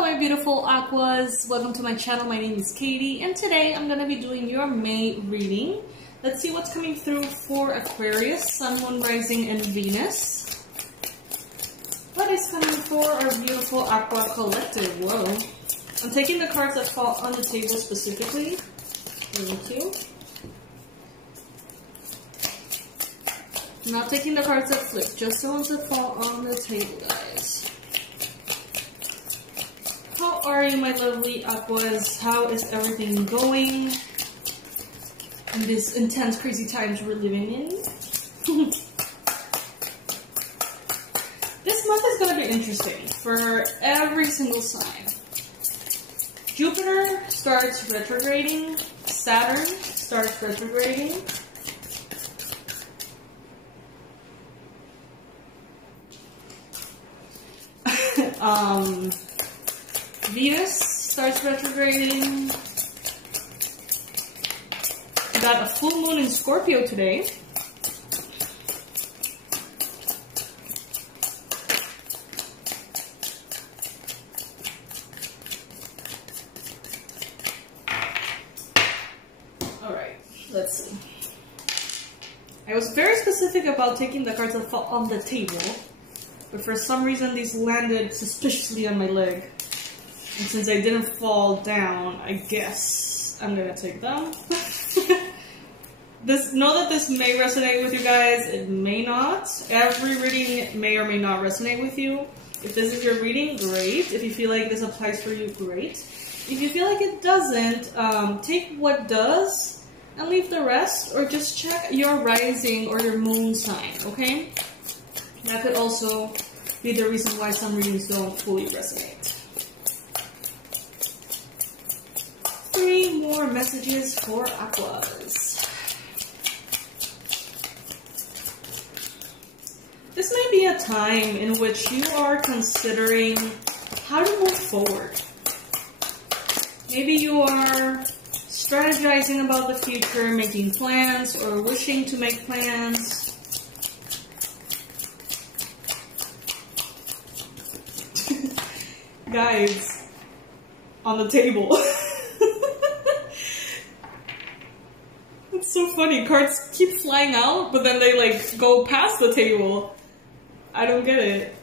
Hello my beautiful Aquas, welcome to my channel. My name is Katie and today I'm going to be doing your May reading. Let's see what's coming through for Aquarius, Sun, Moon, Rising, and Venus. What is coming for our beautiful Aqua Collective? Whoa. I'm taking the cards that fall on the table specifically. Thank you. I'm not taking the cards that flip, just the ones that fall on the table, guys. How are you, my lovely Aquas? How is everything going in these intense, crazy times we're living in? This month is going to be interesting for every single sign. Jupiter starts retrograding. Saturn starts retrograding. Venus starts retrograding. We got a full moon in Scorpio today. Alright, let's see. I was very specific about taking the cards that fall on the table, but for some reason these landed suspiciously on my leg. And since I didn't fall down, I guess I'm gonna take them. Know that this may resonate with you guys, it may not. Every reading may or may not resonate with you. If this is your reading, great. If you feel like this applies for you, great. If you feel like it doesn't, take what does and leave the rest, or just check your rising or your moon sign, okay? That could also be the reason why some readings don't fully resonate. 3 more messages for Aquas. This may be a time in which you are considering how to move forward. Maybe you are strategizing about the future, making plans, or wishing to make plans. Guys, on the table. It's so funny, cards keep flying out, but then they like go past the table. I don't get it.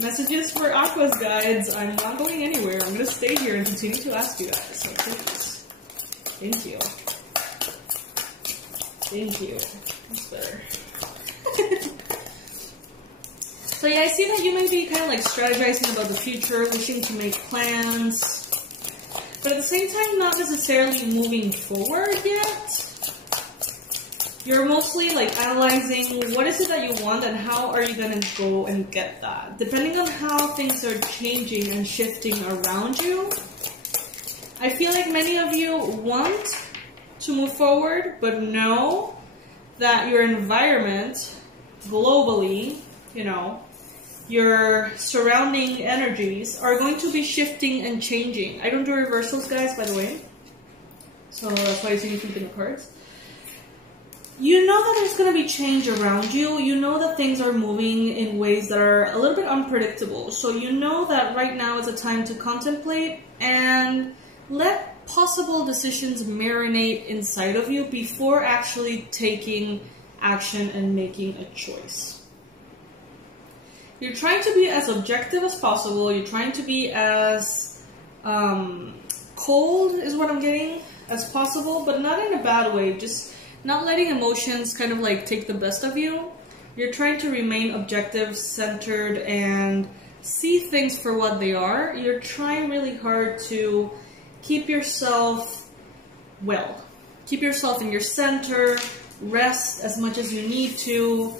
Messages for Aquas, guides. I'm not going anywhere. I'm gonna stay here and continue to ask you guys. So please. Thank you. Thank you. That's better. So yeah, I see that you may be kind of like strategizing about the future, wishing to make plans, but at the same time not necessarily moving forward yet. You're mostly like analyzing what is it that you want and how are you going to go and get that. Depending on how things are changing and shifting around you, I feel like many of you want to move forward, but know that your environment globally, you know, your surrounding energies are going to be shifting and changing. I don't do reversals, guys, by the way. So that's why you see me flipping the cards. You know that there's going to be change around you. You know that things are moving in ways that are a little bit unpredictable. So you know that right now is a time to contemplate and let possible decisions marinate inside of you before actually taking action and making a choice. You're trying to be as objective as possible. You're trying to be as cold, is what I'm getting, as possible, but not in a bad way. Just not letting emotions kind of like take the best of you. You're trying to remain objective, centered, and see things for what they are. You're trying really hard to keep yourself well. Keep yourself in your center, rest as much as you need to.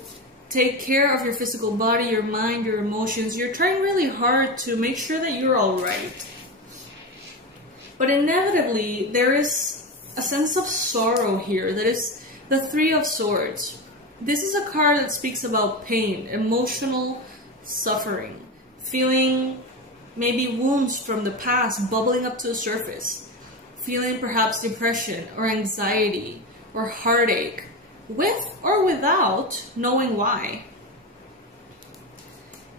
Take care of your physical body, your mind, your emotions. You're trying really hard to make sure that you're alright. But inevitably, there is a sense of sorrow here. That is the 3 of Swords. This is a card that speaks about pain, emotional suffering, feeling maybe wounds from the past bubbling up to the surface, feeling perhaps depression or anxiety or heartache, with or without knowing why.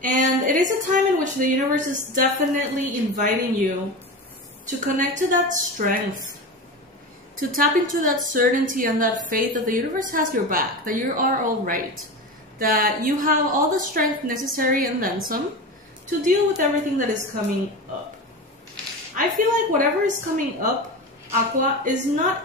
And it is a time in which the universe is definitely inviting you to connect to that strength, to tap into that certainty and that faith that the universe has your back, that you are all right, that you have all the strength necessary and then some to deal with everything that is coming up. I feel like whatever is coming up, Aqua, is not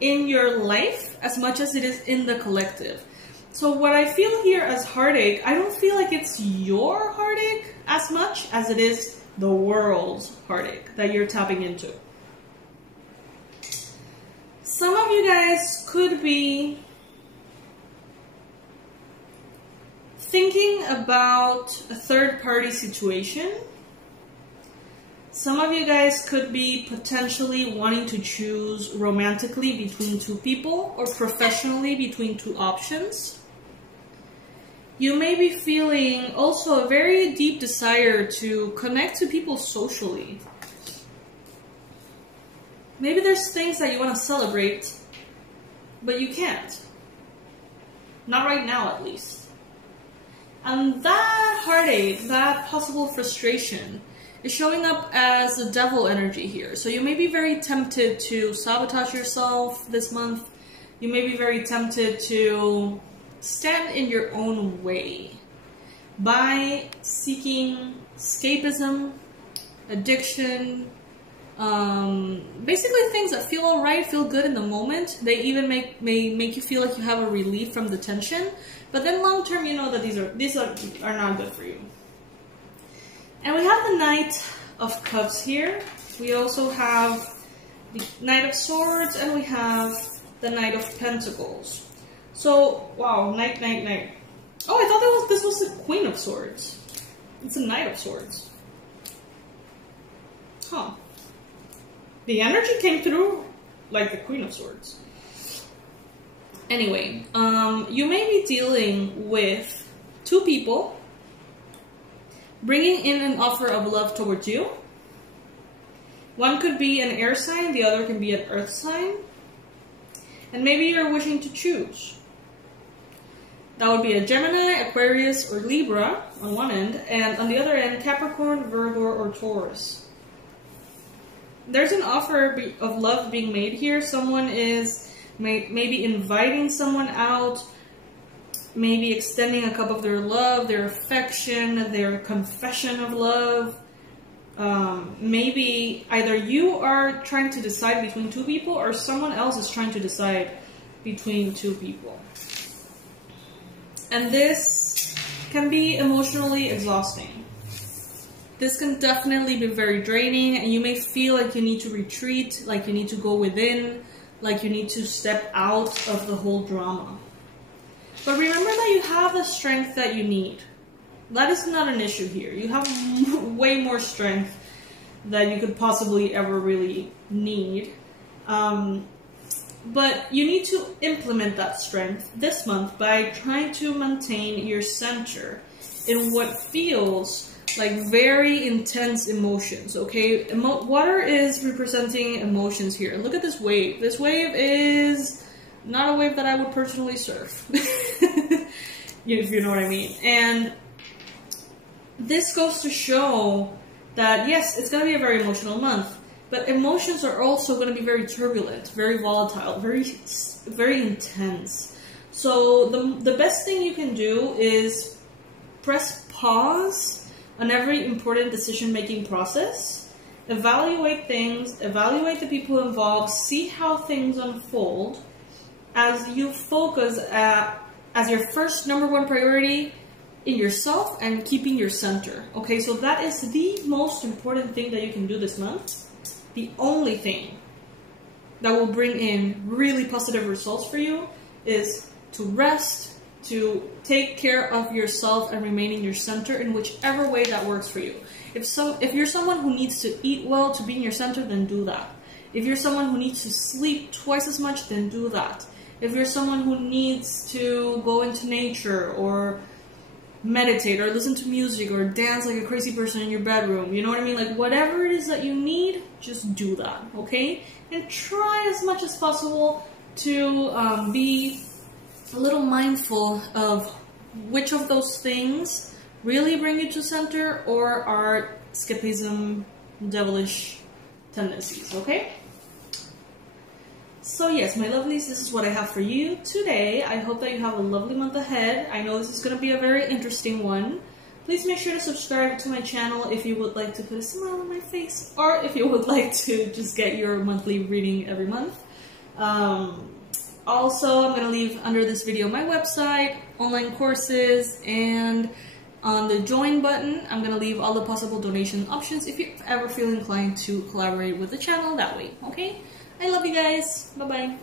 in your life as much as it is in the collective. So what I feel here as heartache, I don't feel like it's your heartache as much as it is the world's heartache that you're tapping into. Some of you guys could be thinking about a third-party situation. Some of you guys could be potentially wanting to choose romantically between two people or professionally between two options. You may be feeling also a very deep desire to connect to people socially. Maybe there's things that you want to celebrate, but you can't. Not right now, at least. And that heartache, that possible frustration, is showing up as a devil energy here. So you may be very tempted to sabotage yourself this month. You may be very tempted to stand in your own way by seeking escapism, addiction, basically things that feel alright, feel good in the moment. They even may make you feel like you have a relief from the tension, but then long term you know that these are not good for you. And we have the Knight of Cups here. We also have the Knight of Swords, and we have the Knight of Pentacles. So, wow, Knight. Oh, I thought this was the Queen of Swords. It's a Knight of Swords. Huh. The energy came through like the Queen of Swords. Anyway, you may be dealing with two people bringing in an offer of love towards you. One could be an air sign, the other can be an earth sign. And maybe you're wishing to choose. That would be a Gemini, Aquarius, or Libra on one end, and on the other end, Capricorn, Virgo, or Taurus. There's an offer of love being made here. Someone is maybe inviting someone out, maybe extending a cup of their love, their affection, their confession of love. Maybe either you are trying to decide between two people or someone else is trying to decide between two people. And this can be emotionally exhausting. This can definitely be very draining, and you may feel like you need to retreat, like you need to go within, like you need to step out of the whole drama. But remember that you have the strength that you need. That is not an issue here. You have way more strength than you could possibly ever really need. But you need to implement that strength this month by trying to maintain your center in what feels like very intense emotions, okay? Water is representing emotions here. Look at this wave. This wave is not a wave that I would personally surf, if you know what I mean. And this goes to show that, yes, it's going to be a very emotional month, but emotions are also going to be very turbulent, very volatile, very intense. So the best thing you can do is press pause on every important decision-making process, evaluate things, evaluate the people involved, see how things unfold as you focus as your first #1 priority in yourself and keeping your center. Okay, so that is the most important thing that you can do this month. The only thing that will bring in really positive results for you is to rest, to take care of yourself and remain in your center in whichever way that works for you. If you're someone who needs to eat well to be in your center, then do that. If you're someone who needs to sleep twice as much, then do that. If you're someone who needs to go into nature or meditate or listen to music or dance like a crazy person in your bedroom, you know what I mean? Like whatever it is that you need, just do that, okay? And try as much as possible to be a little mindful of which of those things really bring you to center or are escapism, devilish tendencies, okay? So yes, my lovelies, this is what I have for you today. I hope that you have a lovely month ahead. I know this is going to be a very interesting one. Please make sure to subscribe to my channel if you would like to put a smile on my face, or if you would like to just get your monthly reading every month. Also, I'm going to leave under this video my website, online courses, and on the join button, I'm going to leave all the possible donation options if you ever feel inclined to collaborate with the channel that way, okay? I love you guys. Bye-bye.